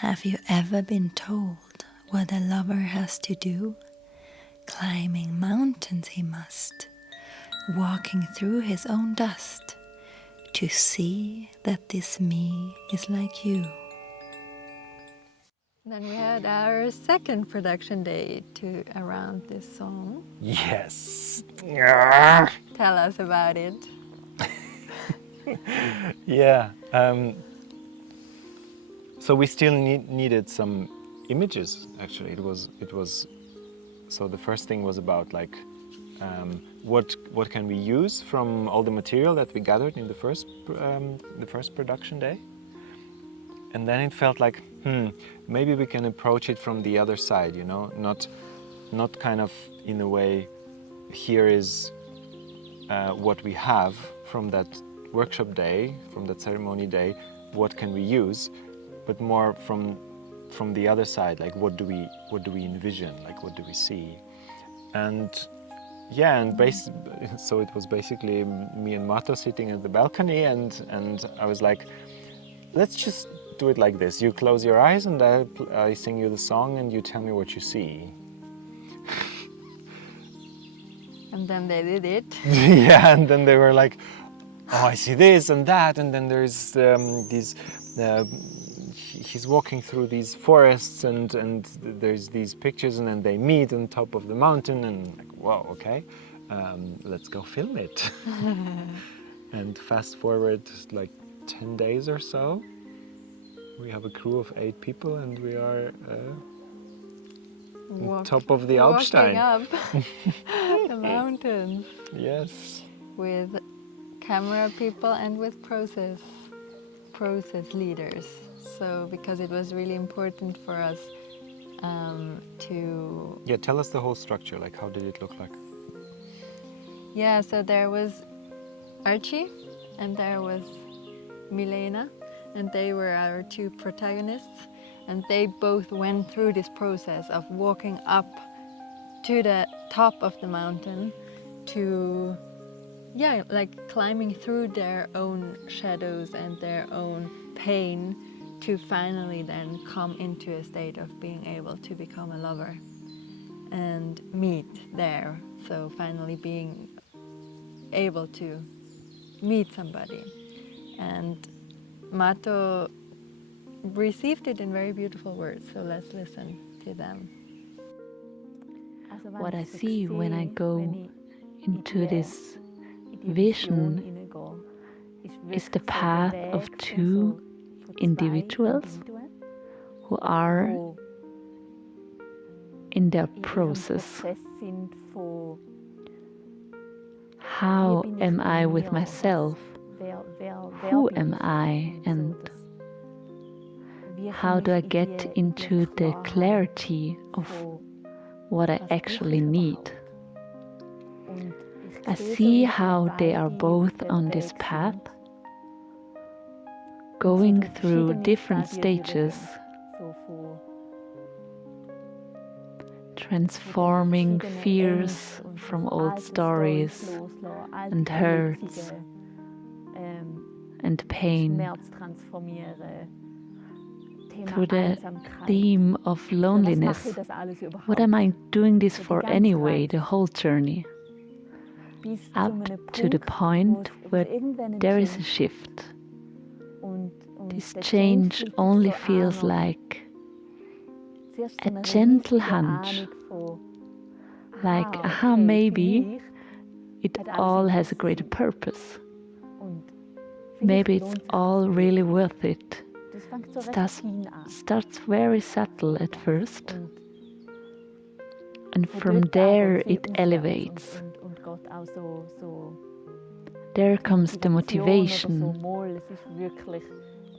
Have you ever been told what a lover has to do? Climbing mountains he must, walking through his own dust, to see that this me is like you. Then we had our second production day around this song. Yes. Tell us about it. Yeah. So we still needed some images. Actually, it was. So the first thing was about like, what can we use from all the material that we gathered in the first production day. And then it felt like, maybe we can approach it from the other side, you know, not kind of in a way, here is what we have from that workshop day, from that ceremony day, what can we use, but more from the other side, like what do we envision, like what do we see, and yeah, and so it was basically me and Mato sitting at the balcony, and I was like, let's just do it like this. You close your eyes and I sing you the song and you tell me what you see. And then they did it. Yeah, and then they were like, oh, I see this and that, and then there's he's walking through these forests and there's these pictures, and then they meet on top of the mountain, and like, wow, okay, let's go film it. And fast forward like 10 days or so, we have a crew of 8 people and we are on top of the Alpstein. Walking up the mountains. Yes. With camera people and with process leaders. So because it was really important for us to... Yeah, tell us the whole structure, like how did it look like? Yeah, so there was Archie and there was Milena, and they were our 2 protagonists, and they both went through this process of walking up to the top of the mountain to, yeah, like climbing through their own shadows and their own pain to finally then come into a state of being able to become a lover and meet there. So finally being able to meet somebody. And Mato received it in very beautiful words, so let's listen to them. What I see when I go into this vision is the path of 2 individuals who are in their process. How am I with myself? Who am I, and how do I get into the clarity of what I actually need? I see how they are both on this path, going through different stages, transforming fears from old stories and hurts and pain through the theme of loneliness. What am I doing this for anyway, the whole journey? Up to the point where there is a shift. This change only feels like a gentle hunch, like, aha, maybe it all has a greater purpose. Maybe it's all really worth it. Starts very subtle at first, and from there it elevates. There comes the motivation,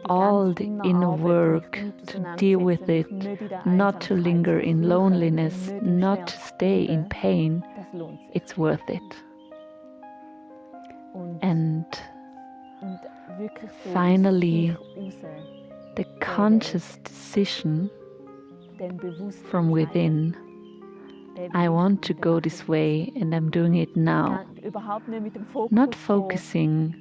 all the inner work to deal with it, not to linger in loneliness, not to stay in pain. It's worth it. And finally, the conscious decision from within, I want to go this way and I'm doing it now. Not focusing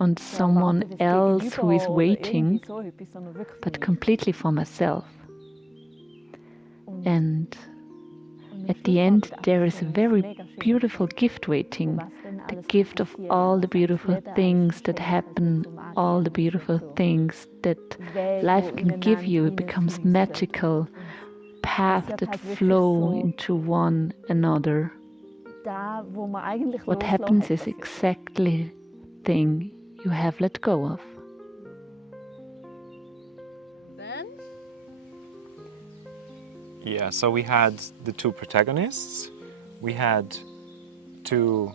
on someone else who is waiting, but completely for myself. And at the end, there is a very beautiful gift waiting. The gift of all the beautiful things that happen, all the beautiful things that life can give you. It becomes magical paths that flow into one another. What happens is exactly the thing you have let go of. Then Yeah, so we had the two protagonists, we had two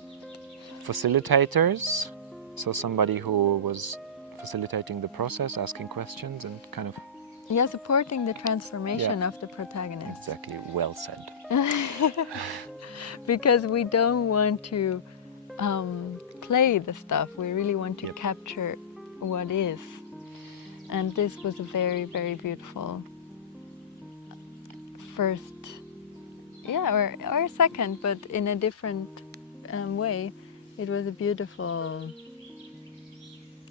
facilitators, so somebody who was facilitating the process, asking questions and kind of... yeah, supporting the transformation of the protagonist. Exactly, well said. Because we don't want to play the stuff, we really want to capture what is. And this was a very, very beautiful first, or second, but in a different way. It was a beautiful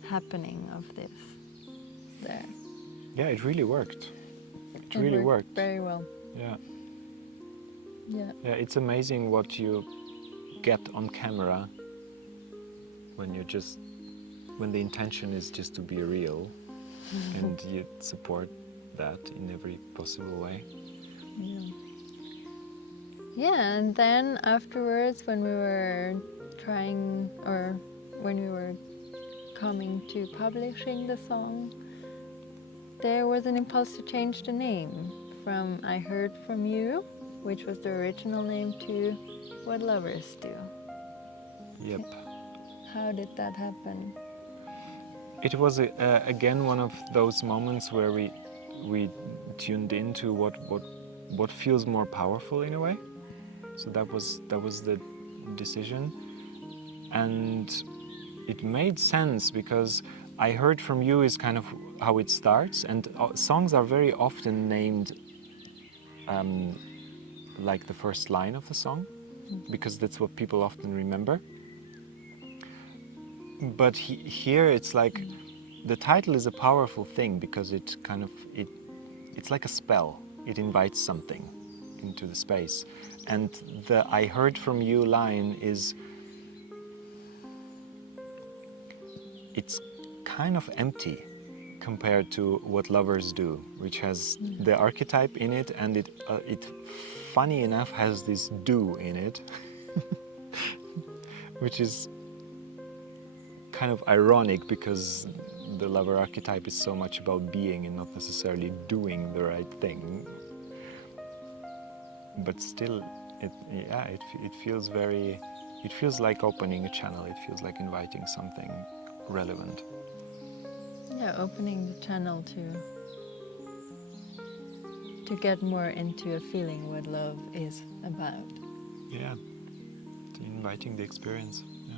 happening of this there. Yeah, it really worked. It It really worked. very well. Yeah. Yeah. Yeah, it's amazing what you get on camera when the intention is just to be real and you support that in every possible way. Yeah. Yeah, and then afterwards, when we were coming to publishing the song, there was an impulse to change the name from I Heard From You, which was the original name, to What Lovers Do. Yep. How did that happen? It was again one of those moments where we tuned into what feels more powerful in a way. So that was the decision, and it made sense because I Heard From You is kind of how it starts, and songs are very often named like the first line of the song, because that's what people often remember. But here it's like the title is a powerful thing because it's like a spell. It invites something into the space, and the I Heard From You line it's kind of empty compared to What Lovers Do, which has the archetype in it, and it funny enough has this do in it, which is kind of ironic because the lover archetype is so much about being and not necessarily doing the right thing. But still, it feels like opening a channel. It feels like inviting something relevant. Yeah, opening the channel to get more into a feeling what love is about. Yeah, inviting the experience. Yeah.